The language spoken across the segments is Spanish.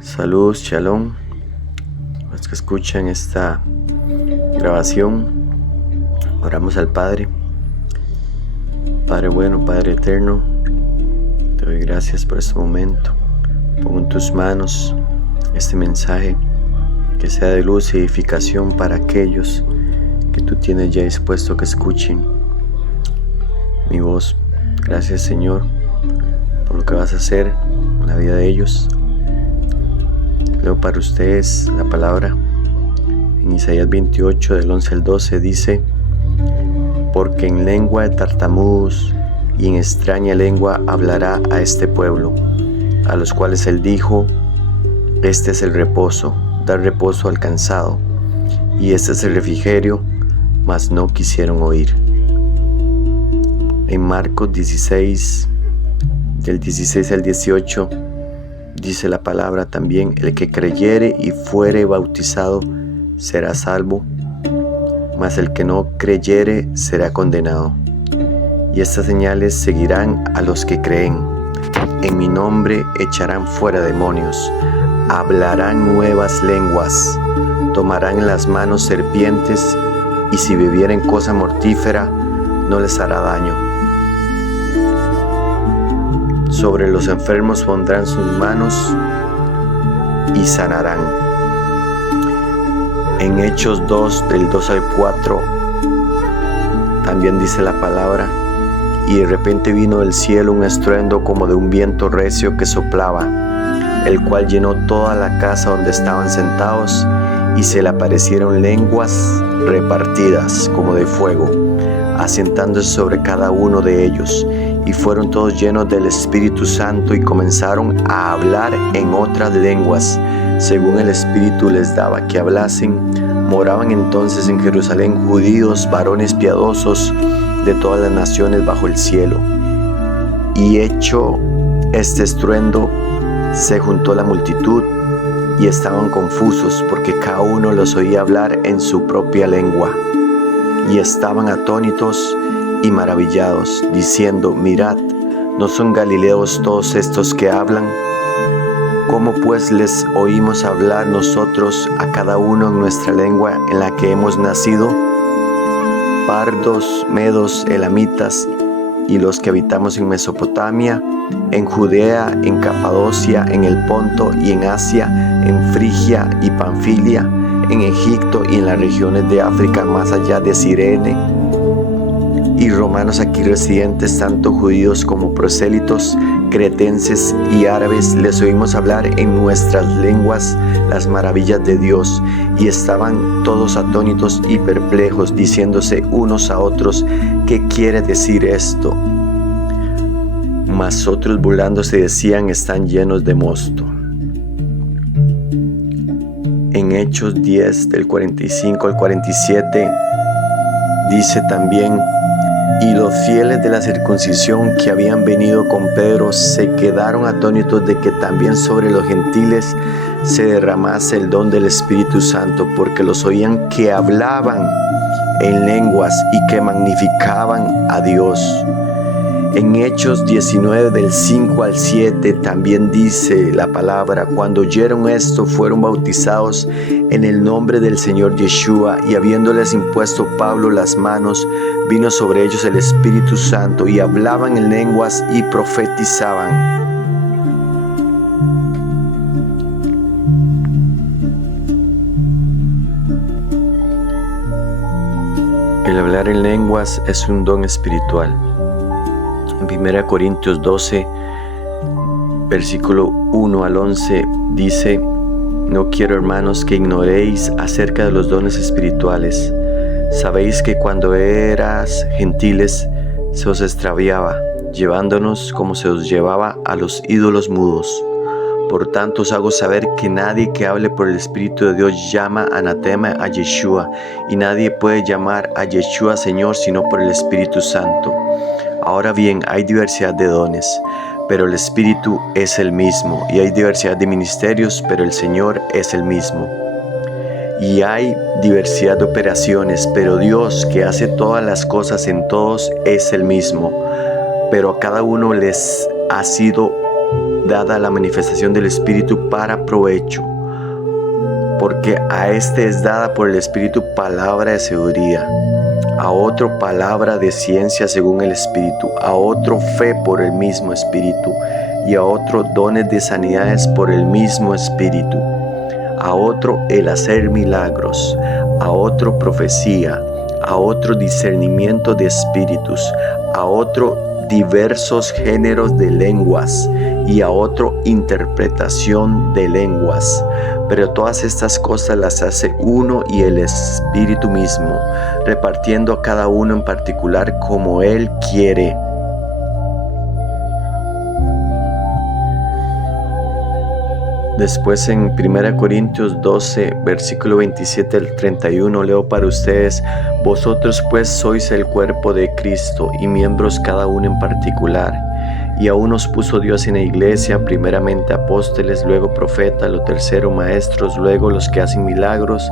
Salud, shalom. Los que escuchan esta grabación, oramos al Padre. Padre bueno, Padre eterno, te doy gracias por este momento. Pongo en tus manos este mensaje que sea de luz y edificación para aquellos que tú tienes ya dispuesto que escuchen mi voz. Gracias, Señor, por lo que vas a hacer en la vida de ellos. Leo para ustedes la palabra en Isaías 28 del 11 al 12. Dice: porque en lengua de tartamudos y en extraña lengua hablará a este pueblo, a los cuales él dijo: este es el reposo, dar reposo al cansado, y este es el refrigerio, mas no quisieron oír. En Marcos 16, del 16 al 18, dice la palabra también: el que creyere y fuere bautizado será salvo, mas el que no creyere será condenado. Y estas señales seguirán a los que creen: en mi nombre echarán fuera demonios, hablarán nuevas lenguas, tomarán en las manos serpientes, y si bebieren cosa mortífera no les hará daño. Sobre los enfermos pondrán sus manos y sanarán. En Hechos 2, del 2 al 4, también dice la palabra: y de repente vino del cielo un estruendo como de un viento recio que soplaba, el cual llenó toda la casa donde estaban sentados, y se le aparecieron lenguas repartidas como de fuego, asentándose sobre cada uno de ellos. Y fueron todos llenos del Espíritu Santo y comenzaron a hablar en otras lenguas, según el Espíritu les daba que hablasen. Moraban entonces en Jerusalén judíos, varones piadosos de todas las naciones bajo el cielo. Y hecho este estruendo, se juntó la multitud y estaban confusos, porque cada uno los oía hablar en su propia lengua. Y estaban atónitos y maravillados, diciendo: mirad, ¿no son galileos todos estos que hablan? ¿Cómo pues les oímos hablar nosotros a cada uno en nuestra lengua en la que hemos nacido? Pardos, medos, elamitas, y los que habitamos en Mesopotamia, en Judea, en Capadocia, en el Ponto y en Asia, en Frigia y Panfilia, en Egipto y en las regiones de África más allá de Cirene, y romanos aquí residentes, tanto judíos como prosélitos, cretenses y árabes, les oímos hablar en nuestras lenguas las maravillas de Dios. Y estaban todos atónitos y perplejos, diciéndose unos a otros: ¿qué quiere decir esto? Mas otros, burlándose, decían: están llenos de mosto. En Hechos 10, del 45 al 47, dice también: y los fieles de la circuncisión que habían venido con Pedro se quedaron atónitos de que también sobre los gentiles se derramase el don del Espíritu Santo, porque los oían que hablaban en lenguas y que magnificaban a Dios. En Hechos 19, del 5 al 7, también dice la palabra: cuando oyeron esto, fueron bautizados en el nombre del Señor Yeshua, y habiéndoles impuesto Pablo las manos, vino sobre ellos el Espíritu Santo, y hablaban en lenguas y profetizaban. El hablar en lenguas es un don espiritual. En 1 Corintios 12, versículo 1 al 11, dice: no quiero, hermanos, que ignoréis acerca de los dones espirituales. Sabéis que cuando eras gentiles se os extraviaba, llevándonos como se os llevaba a los ídolos mudos. Por tanto os hago saber que nadie que hable por el Espíritu de Dios llama anatema a Yeshua, y nadie puede llamar a Yeshua Señor sino por el Espíritu Santo. Ahora bien, hay diversidad de dones, pero el Espíritu es el mismo, y hay diversidad de ministerios, pero el Señor es el mismo. Y hay diversidad de operaciones, pero Dios, que hace todas las cosas en todos, es el mismo. Pero a cada uno les ha sido dada la manifestación del Espíritu para provecho, porque a este es dada por el Espíritu palabra de sabiduría, a otro palabra de ciencia según el Espíritu, a otro fe por el mismo Espíritu, y a otro dones de sanidades por el mismo Espíritu, a otro el hacer milagros, a otro profecía, a otro discernimiento de espíritus, a otro diversos géneros de lenguas y a otro interpretación de lenguas. Pero todas estas cosas las hace uno y el Espíritu mismo, repartiendo a cada uno en particular como Él quiere. Después en 1 Corintios 12, versículo 27 al 31, leo para ustedes: vosotros pues sois el cuerpo de Cristo y miembros cada uno en particular. Y a unos puso Dios en la iglesia, primeramente apóstoles, luego profetas, lo tercero maestros, luego los que hacen milagros,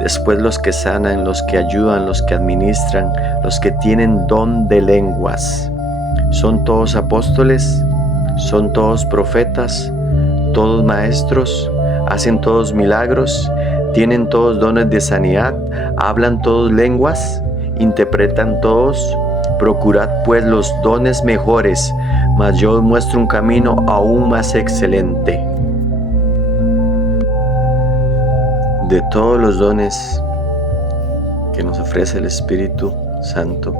después los que sanan, los que ayudan, los que administran, los que tienen don de lenguas. ¿Son todos apóstoles? ¿Son todos profetas? ¿Todos maestros? ¿Hacen todos milagros? ¿Tienen todos dones de sanidad? ¿Hablan todos lenguas? ¿Interpretan todos? Procurad pues los dones mejores, mas yo os muestro un camino aún más excelente. De todos los dones que nos ofrece el Espíritu Santo,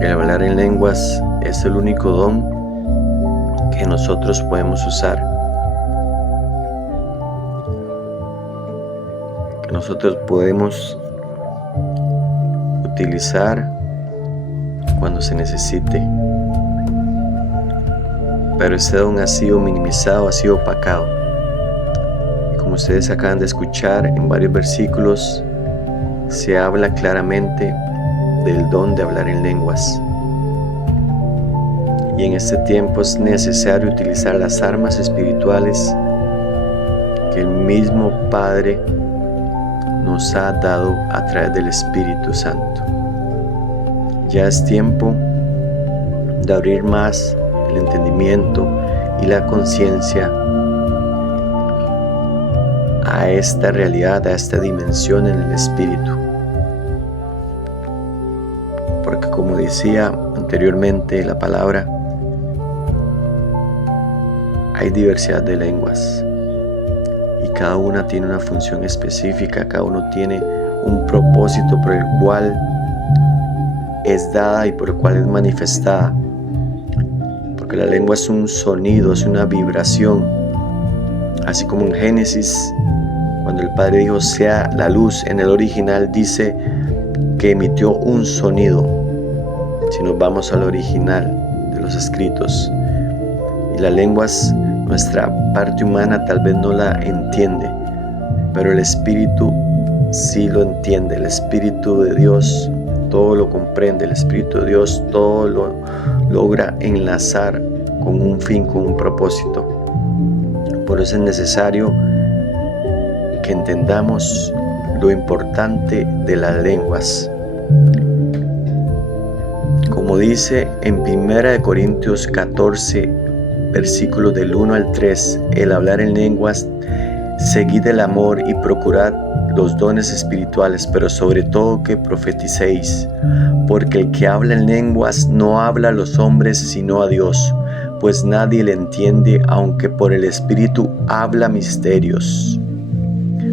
el hablar en lenguas es el único don que nosotros podemos usar, que nosotros podemos utilizar cuando se necesite. Pero ese don ha sido minimizado, ha sido opacado. Y como ustedes acaban de escuchar en varios versículos, se habla claramente del don de hablar en lenguas. Y en este tiempo es necesario utilizar las armas espirituales que el mismo Padre nos ha dado a través del Espíritu Santo. Ya es tiempo de abrir más el entendimiento y la conciencia a esta realidad, a esta dimensión en el Espíritu. Porque como decía anteriormente la palabra, hay diversidad de lenguas y cada una tiene una función específica, cada uno tiene un propósito por el cual es dada y por el cual es manifestada. Porque la lengua es un sonido, es una vibración. Así como en Génesis, cuando el Padre dijo sea la luz, en el original dice que emitió un sonido. Si nos vamos al original de los escritos. Y la lengua es nuestra parte humana, tal vez no la entiende, pero el Espíritu sí lo entiende. El Espíritu de Dios todo lo comprende. El Espíritu de Dios todo lo logra enlazar con un fin, con un propósito. Por eso es necesario que entendamos lo importante de las lenguas. Como dice en 1 Corintios 14, versículos del 1 al 3, el hablar en lenguas, seguid el amor y procurad los dones espirituales, pero sobre todo que profeticéis, porque el que habla en lenguas no habla a los hombres sino a Dios, pues nadie le entiende, aunque por el Espíritu habla misterios.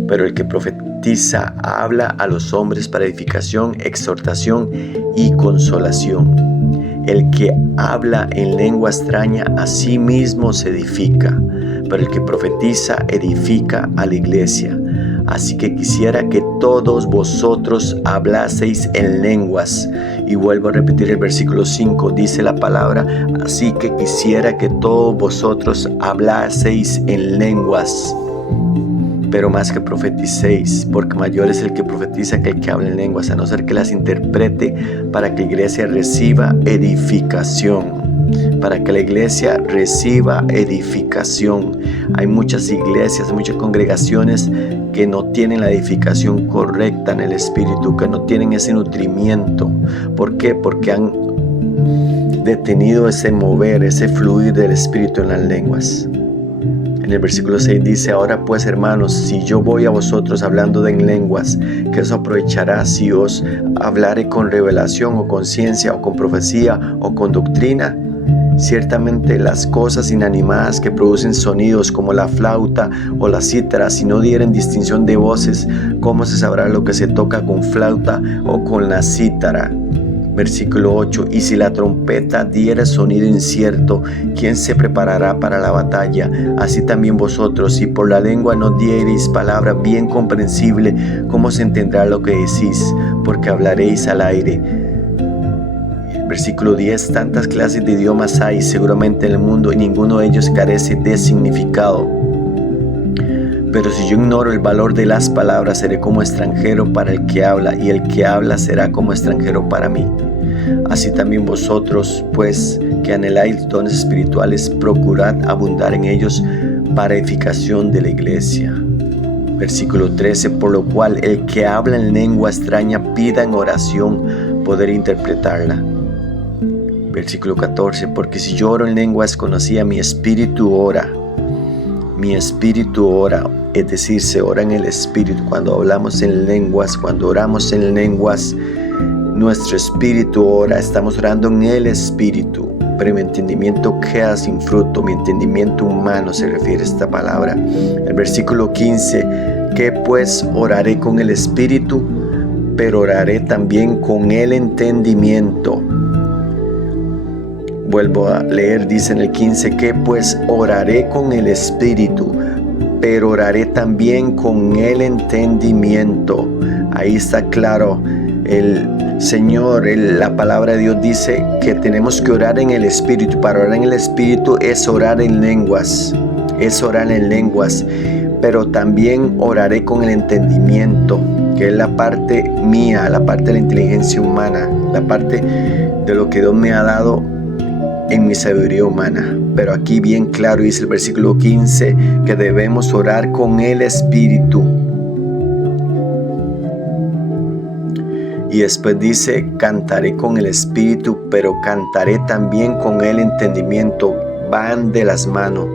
Pero el que profetiza habla a los hombres para edificación, exhortación y consolación. El que habla en lengua extraña a sí mismo se edifica, pero el que profetiza edifica a la iglesia. Así que quisiera que todos vosotros hablaseis en lenguas. Y vuelvo a repetir el versículo 5, dice la palabra: así que quisiera que todos vosotros hablaseis en lenguas, pero más que profeticéis, porque mayor es el que profetiza que el que habla en lenguas, a no ser que las interprete, para que la iglesia reciba edificación. Para que la iglesia reciba edificación. Hay muchas iglesias, muchas congregaciones que no tienen la edificación correcta en el Espíritu, que no tienen ese nutrimiento. ¿Por qué? Porque han detenido ese mover, ese fluir del Espíritu en las lenguas. En el versículo 6 dice: ahora pues, hermanos, si yo voy a vosotros hablando en lenguas, ¿qué os aprovechará si os hablare con revelación o con ciencia o con profecía o con doctrina? Ciertamente las cosas inanimadas que producen sonidos como la flauta o la cítara, si no dieren distinción de voces, ¿cómo se sabrá lo que se toca con flauta o con la cítara? Versículo 8: y si la trompeta diera sonido incierto, ¿quién se preparará para la batalla? Así también vosotros, si por la lengua no diereis palabra bien comprensible, ¿cómo se entenderá lo que decís? Porque hablaréis al aire. Versículo 10: tantas clases de idiomas hay seguramente en el mundo, y ninguno de ellos carece de significado. Pero si yo ignoro el valor de las palabras, seré como extranjero para el que habla, y el que habla será como extranjero para mí. Así también vosotros, pues, que anheláis dones espirituales, procurad abundar en ellos para edificación de la iglesia. Versículo 13: por lo cual el que habla en lengua extraña pida en oración poder interpretarla. Versículo 14: porque si yo oro en lengua desconocida, mi espíritu ora. Mi espíritu ora, es decir, se ora en el espíritu. Cuando hablamos en lenguas, cuando oramos en lenguas, nuestro espíritu ora, estamos orando en el espíritu. Pero mi entendimiento queda sin fruto, mi entendimiento humano se refiere a esta palabra. El versículo 15: que pues oraré con el espíritu, pero oraré también con el entendimiento. Vuelvo a leer, dice en el 15: que pues oraré con el espíritu, pero oraré también con el entendimiento. Ahí está claro, el Señor, la palabra de Dios dice que tenemos que orar en el espíritu. Para orar en el espíritu es orar en lenguas, pero también oraré con el entendimiento, que es la parte mía, la parte de la inteligencia humana, la parte de lo que Dios me ha dado en mi sabiduría humana. Pero aquí bien claro dice el versículo 15 que debemos orar con el espíritu. Y después dice: cantaré con el espíritu, pero cantaré también con el entendimiento. Van de las manos.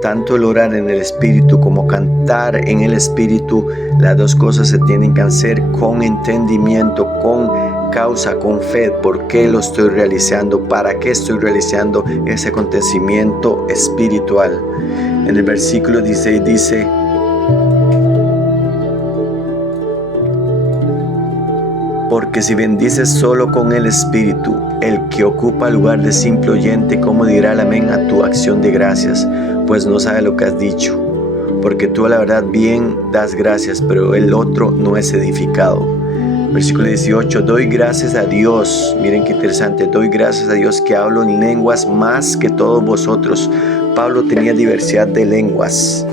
Tanto el orar en el espíritu como cantar en el espíritu, las dos cosas se tienen que hacer con entendimiento, con causa, con fe. ¿Por qué lo estoy realizando? ¿Para qué estoy realizando ese acontecimiento espiritual? En el versículo 16 dice: porque si bendices solo con el espíritu, el que ocupa el lugar de simple oyente, ¿cómo dirá el amén a tu acción de gracias? Pues no sabe lo que has dicho. Porque tú a la verdad bien das gracias, pero el otro no es edificado. Versículo 18: doy gracias a Dios. Miren qué interesante. Doy gracias a Dios que hablo en lenguas más que todos vosotros. Pablo tenía diversidad de lenguas.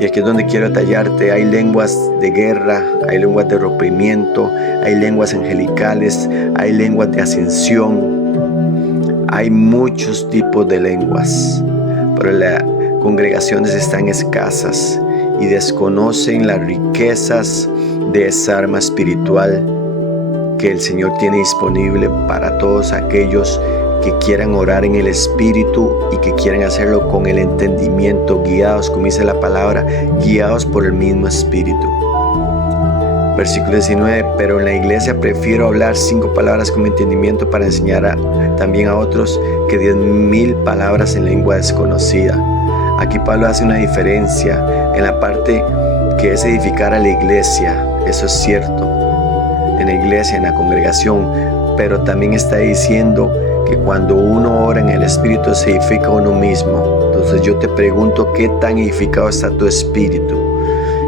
Y aquí es donde quiero detallarte. Hay lenguas de guerra, hay lenguas de rompimiento, hay lenguas angelicales, hay lenguas de ascensión. Hay muchos tipos de lenguas, pero las congregaciones están escasas y desconocen las riquezas de esa arma espiritual que el Señor tiene disponible para todos aquellos que quieran orar en el espíritu y que quieran hacerlo con el entendimiento, guiados, como dice la palabra, guiados por el mismo espíritu. Versículo 19: pero en la iglesia prefiero hablar 5 palabras con mi entendimiento para enseñar también a otros que 10,000 palabras en lengua desconocida. Aquí Pablo hace una diferencia en la parte que es edificar a la iglesia. Eso es cierto, en la iglesia, en la congregación, pero también está diciendo que cuando uno ora en el espíritu se edifica a uno mismo. Entonces yo te pregunto, ¿qué tan edificado está tu espíritu?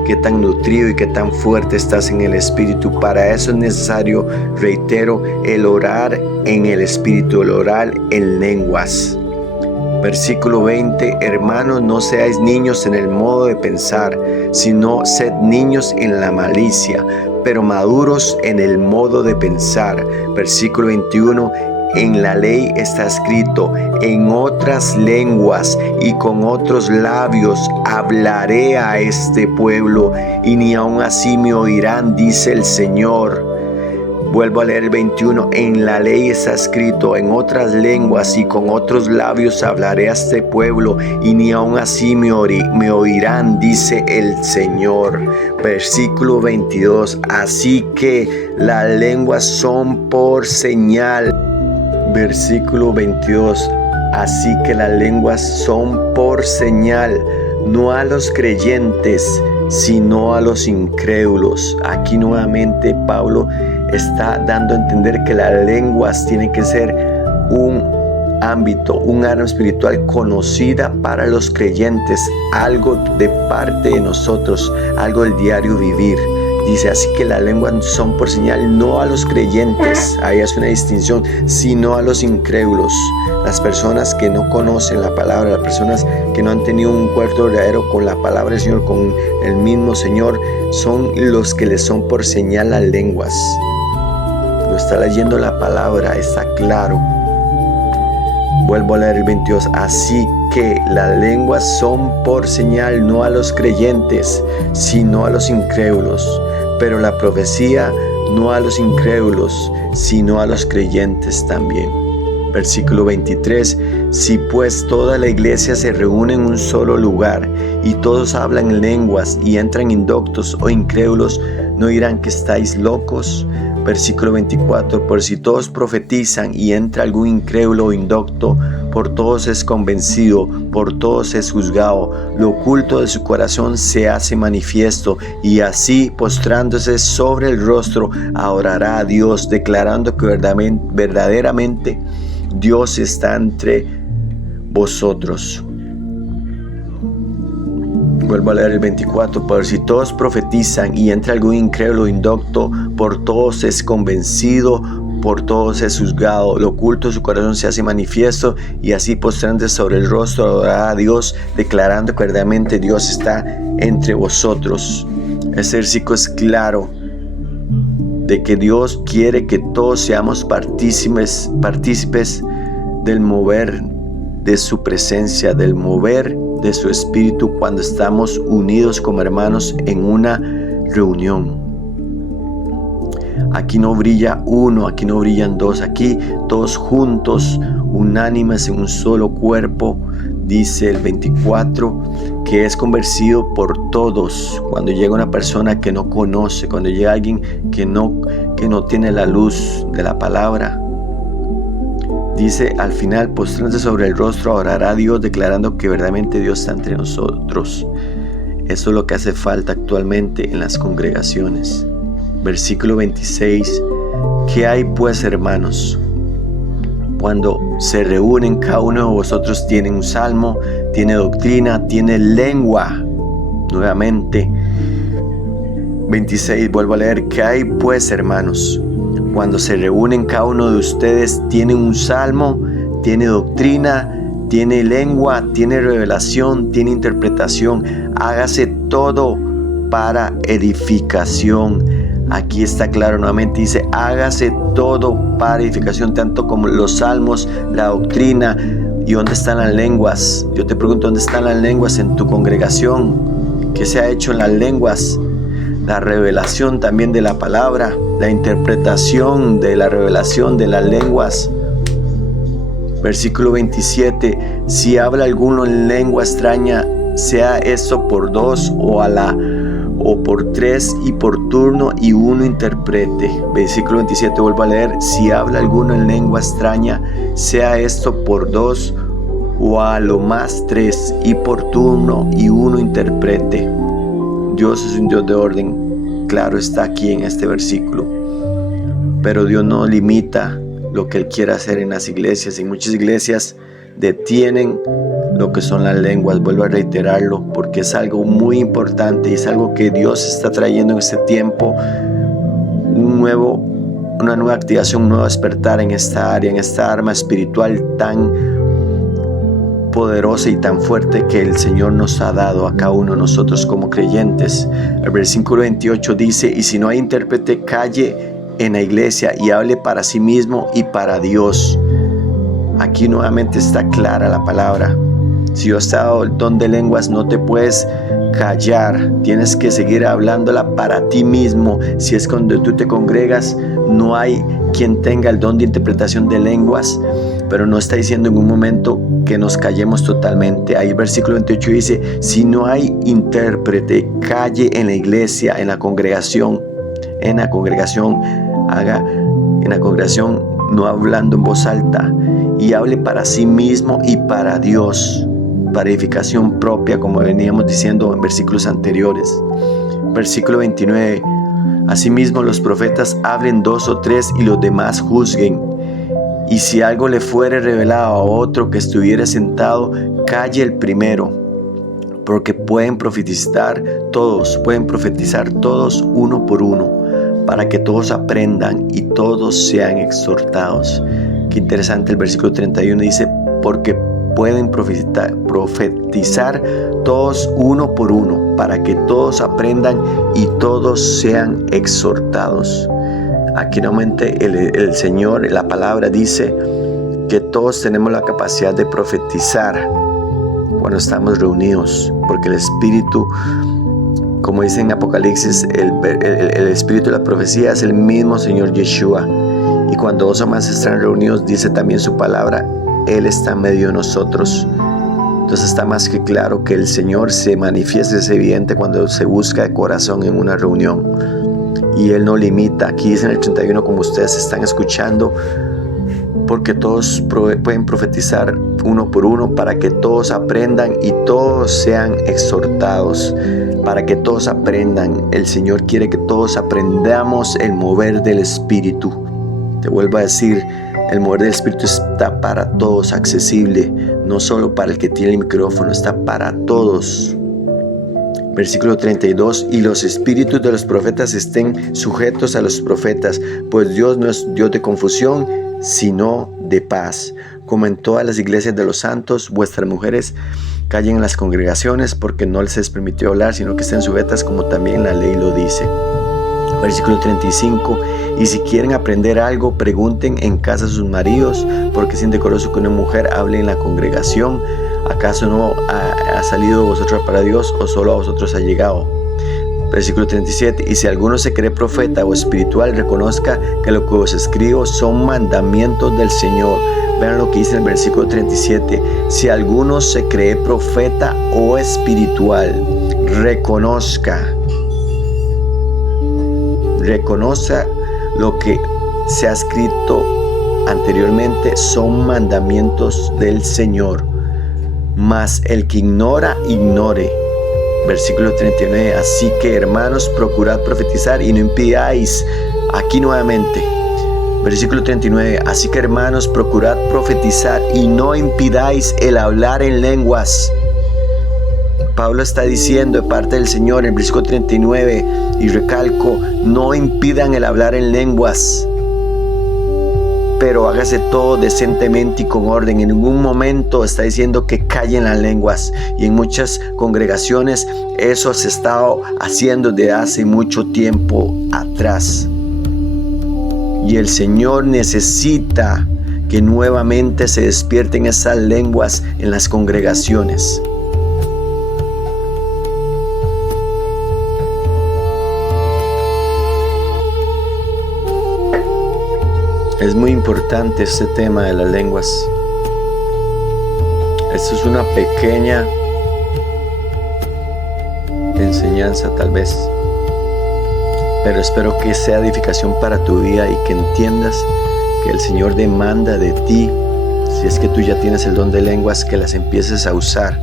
¿Qué tan nutrido y qué tan fuerte estás en el espíritu? Para eso es necesario, reitero, el orar en el espíritu, el orar en lenguas. Versículo 20: hermanos, no seáis niños en el modo de pensar, sino sed niños en la malicia, pero maduros en el modo de pensar. Versículo 21: en la ley está escrito: en otras lenguas y con otros labios hablaré a este pueblo, y ni aun así me oirán, dice el Señor. Vuelvo a leer el 21. En la ley está escrito: en otras lenguas y con otros labios hablaré a este pueblo, y ni aun así me oirán, dice el Señor. Versículo 22. Así que las lenguas son por señal. Versículo 22. Así que las lenguas son por señal, no a los creyentes, sino a los incrédulos. Aquí nuevamente Pablo está dando a entender que las lenguas tienen que ser un ámbito, un arma espiritual conocida para los creyentes, algo de parte de nosotros, algo del diario vivir. Dice, así que las lenguas son por señal, no a los creyentes, ahí hace una distinción, sino a los incrédulos, las personas que no conocen la palabra, las personas que no han tenido un encuentro verdadero con la palabra del Señor, con el mismo Señor, son los que les son por señal las lenguas. No está leyendo la palabra, está claro. Vuelvo a leer el 22. Así que las lenguas son por señal, no a los creyentes, sino a los incrédulos. Pero la profecía no a los incrédulos, sino a los creyentes también. Versículo 23. Si pues toda la iglesia se reúne en un solo lugar, y todos hablan lenguas, y entran indoctos o incrédulos, ¿no dirán que estáis locos? Versículo 24. Por si todos profetizan y entra algún incrédulo o indocto, por todos es convencido, por todos es juzgado. Lo oculto de su corazón se hace manifiesto, y así, postrándose sobre el rostro, adorará a Dios, declarando que verdaderamente Dios está entre vosotros. Vuelvo a leer el 24. Por si todos profetizan y entra algún incrédulo o indocto, por todos es convencido, por todos es juzgado. Lo oculto de su corazón se hace manifiesto, y así postrándose sobre el rostro adorará a Dios, declarando que verdaderamente Dios está entre vosotros. Este versículo es claro de que Dios quiere que todos seamos partícipes del mover de su presencia, del mover de su espíritu cuando estamos unidos como hermanos en una reunión. Aquí no brilla uno, aquí no brillan dos, aquí todos juntos, unánimes en un solo cuerpo. Dice el 24 que es convencido por todos. Cuando llega una persona que no conoce, cuando llega alguien que no tiene la luz de la palabra, dice al final, postrándose sobre el rostro, adorará a Dios, declarando que verdaderamente Dios está entre nosotros. Eso es lo que hace falta actualmente en las congregaciones. Versículo 26. ¿Qué hay pues, hermanos? Cuando se reúnen, cada uno de vosotros tiene un salmo, tiene doctrina, tiene lengua. Nuevamente, 26, vuelvo a leer. ¿Qué hay pues, hermanos? Cuando se reúnen, cada uno de ustedes tiene un salmo, tiene doctrina, tiene lengua, tiene revelación, tiene interpretación. Hágase todo para edificación. Aquí está claro, nuevamente dice, hágase todo para edificación, tanto como los salmos, la doctrina. ¿Y dónde están las lenguas? Yo te pregunto, ¿dónde están las lenguas en tu congregación? ¿Qué se ha hecho en las lenguas? La revelación también de la palabra, la interpretación de la revelación de las lenguas. Versículo 27. Si habla alguno en lengua extraña, sea esto por dos o por tres, y por turno, y uno interprete. Versículo 27, vuelvo a leer. Si habla alguno en lengua extraña, sea esto por dos o a lo más tres, y por turno, y uno interprete. Dios es un Dios de orden, claro está aquí en este versículo, pero Dios no limita lo que Él quiere hacer en las iglesias. En muchas iglesias detienen lo que son las lenguas. Vuelvo a reiterarlo porque es algo muy importante y es algo que Dios está trayendo en este tiempo, una nueva activación, un nuevo despertar en esta área, en esta arma espiritual tan poderosa y tan fuerte que el Señor nos ha dado a cada uno de nosotros como creyentes. El versículo 28 dice: y si no hay intérprete, calle en la iglesia y hable para sí mismo y para Dios. Aquí nuevamente está clara la palabra. Si Dios te ha dado el don de lenguas, no te puedes callar, tienes que seguir hablándola para ti mismo. Si es cuando tú te congregas, no hay quien tenga el don de interpretación de lenguas, pero no está diciendo en un momento que nos callemos totalmente. Ahí el versículo 28 dice, si no hay intérprete, calle en la iglesia, en la congregación, no hablando en voz alta, y hable para sí mismo y para Dios, para edificación propia, como veníamos diciendo en versículos anteriores. Versículo 29, asimismo los profetas hablen 2 o 3 y los demás juzguen. Y si algo le fuere revelado a otro que estuviera sentado, calle el primero, porque pueden profetizar todos uno por uno, para que todos aprendan y todos sean exhortados. Qué interesante el versículo 31 dice, porque pueden profetizar todos uno por uno, para que todos aprendan y todos sean exhortados. Aquí nuevamente el Señor, la palabra dice que todos tenemos la capacidad de profetizar cuando estamos reunidos, porque el Espíritu, como dice en Apocalipsis, el Espíritu de la profecía es el mismo Señor Yeshua. Y cuando 2 o más están reunidos, dice también su palabra, Él está en medio de nosotros. Entonces está más que claro que el Señor se manifiesta, es evidente cuando se busca de corazón en una reunión. Y Él no limita. Aquí dice en el 31, como ustedes están escuchando, porque todos pueden profetizar uno por uno, para que todos aprendan y todos sean exhortados. Para que todos aprendan. El Señor quiere que todos aprendamos el mover del Espíritu. Te vuelvo a decir, el mover del Espíritu está para todos, accesible, no solo para el que tiene el micrófono, está para todos. Versículo 32, y los espíritus de los profetas estén sujetos a los profetas, pues Dios no es Dios de confusión, sino de paz. Como en todas las iglesias de los santos, vuestras mujeres callen en las congregaciones, porque no les es permitido hablar, sino que estén sujetas como también la ley lo dice. Versículo 35, y si quieren aprender algo, pregunten en casa a sus maridos, porque es indecoroso que una mujer hable en la congregación. ¿Acaso no ha salido vosotros para Dios, o solo a vosotros ha llegado? Versículo 37, y si alguno se cree profeta o espiritual, reconozca que lo que os escribo son mandamientos del Señor. Vean lo que dice en el versículo 37, si alguno se cree profeta o espiritual, reconozca lo que se ha escrito anteriormente, son mandamientos del Señor. Mas el que ignora, ignore. Versículo 39, así que hermanos, procurad profetizar y no impidáis. Aquí nuevamente, versículo 39, así que hermanos, procurad profetizar y no impidáis el hablar en lenguas. Pablo está diciendo de parte del Señor en el versículo 39, y recalco, no impidan el hablar en lenguas, pero hágase todo decentemente y con orden. En ningún momento está diciendo que callen las lenguas, y en muchas congregaciones eso se ha estado haciendo desde hace mucho tiempo atrás. Y el Señor necesita que nuevamente se despierten esas lenguas en las congregaciones. Es muy importante este tema de las lenguas. Esto es una pequeña enseñanza tal vez, pero espero que sea edificación para tu vida y que entiendas que el Señor demanda de ti, si es que tú ya tienes el don de lenguas, que las empieces a usar,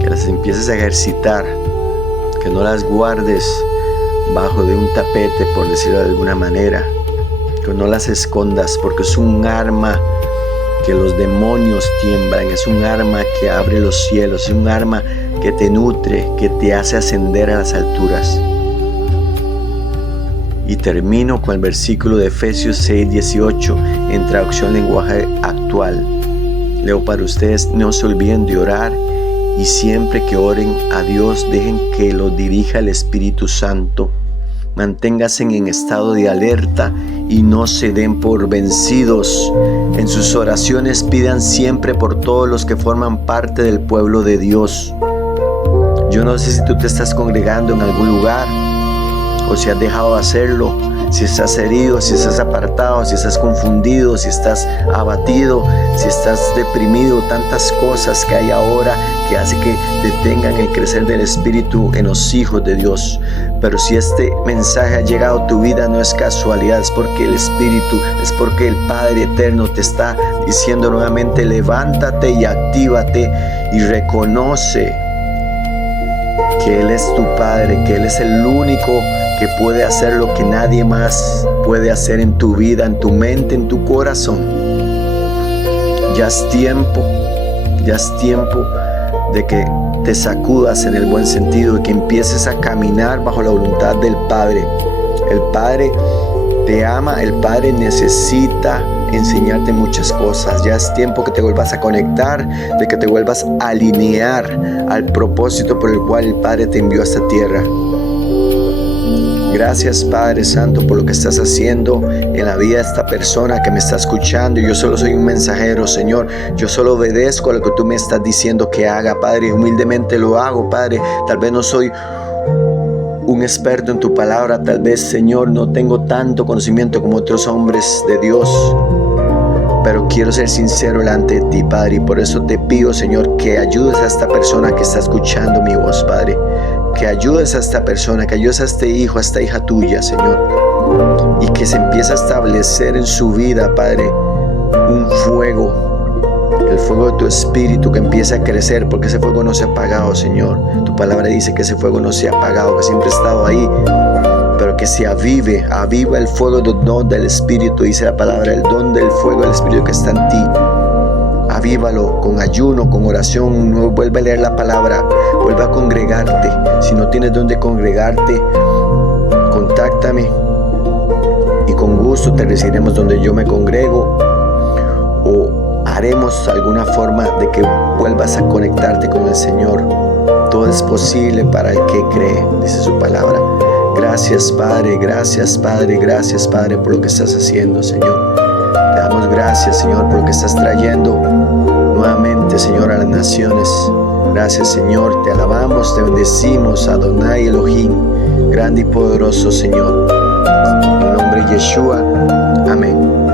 que las empieces a ejercitar, que no las guardes bajo de un tapete, por decirlo de alguna manera, que no las escondas, porque es un arma que los demonios tiemblan, es un arma que abre los cielos, es un arma que te nutre, que te hace ascender a las alturas. Y termino con el versículo de Efesios 6:18 en traducción lenguaje actual. Leo para ustedes: no se olviden de orar, y siempre que oren a Dios dejen que lo dirija el Espíritu Santo. Manténganse en estado de alerta y no se den por vencidos. En sus oraciones pidan siempre por todos los que forman parte del pueblo de Dios. Yo no sé si tú te estás congregando en algún lugar o si has dejado de hacerlo. si estás herido, si estás apartado, si estás confundido, si estás abatido, si estás deprimido, tantas cosas que hay ahora que hace que detengan el crecer del Espíritu en los hijos de Dios. Pero si este mensaje ha llegado a tu vida, no es casualidad, es porque el Espíritu, es porque el Padre Eterno te está diciendo nuevamente: levántate y actívate y reconoce que Él es tu Padre, que Él es el único que puede hacer lo que nadie más puede hacer en tu vida, en tu mente, en tu corazón. Ya es tiempo de que te sacudas en el buen sentido y que empieces a caminar bajo la voluntad del Padre. El Padre te ama, el Padre necesita enseñarte muchas cosas. Ya es tiempo que te vuelvas a conectar, de que te vuelvas a alinear al propósito por el cual el Padre te envió a esta tierra. Gracias, Padre Santo, por lo que estás haciendo en la vida de esta persona que me está escuchando. Yo solo soy un mensajero, Señor. Yo solo obedezco a lo que tú me estás diciendo que haga, Padre. Humildemente lo hago, Padre. Tal vez no soy un experto en tu palabra. Tal vez, Señor, no tengo tanto conocimiento como otros hombres de Dios. Pero quiero ser sincero delante de ti, Padre. Y por eso te pido, Señor, que ayudes a esta persona que está escuchando mi voz, Padre. Que ayudes a esta persona, que ayudes a este hijo, a esta hija tuya, Señor. Y que se empiece a establecer en su vida, Padre, un fuego. El fuego de tu Espíritu que empiece a crecer, porque ese fuego no se ha apagado, Señor. Tu palabra dice que ese fuego no se ha apagado, que siempre ha estado ahí. Pero que se aviva el fuego del don del Espíritu, dice la palabra, el don del fuego del Espíritu que está en ti. Avívalo con ayuno, con oración. Vuelve a leer la palabra, vuelve a congregarte. Si no tienes dónde congregarte, contáctame y con gusto te recibiremos donde yo me congrego, o haremos alguna forma de que vuelvas a conectarte con el Señor. Todo es posible para el que cree, dice su palabra. Gracias, Padre, gracias, Padre, gracias, Padre, por lo que estás haciendo, Señor. Te damos gracias, Señor, por lo que estás trayendo nuevamente, Señor, a las naciones. Gracias, Señor, te alabamos, te bendecimos, Adonai Elohim, grande y poderoso, Señor. En el nombre de Yeshua, amén.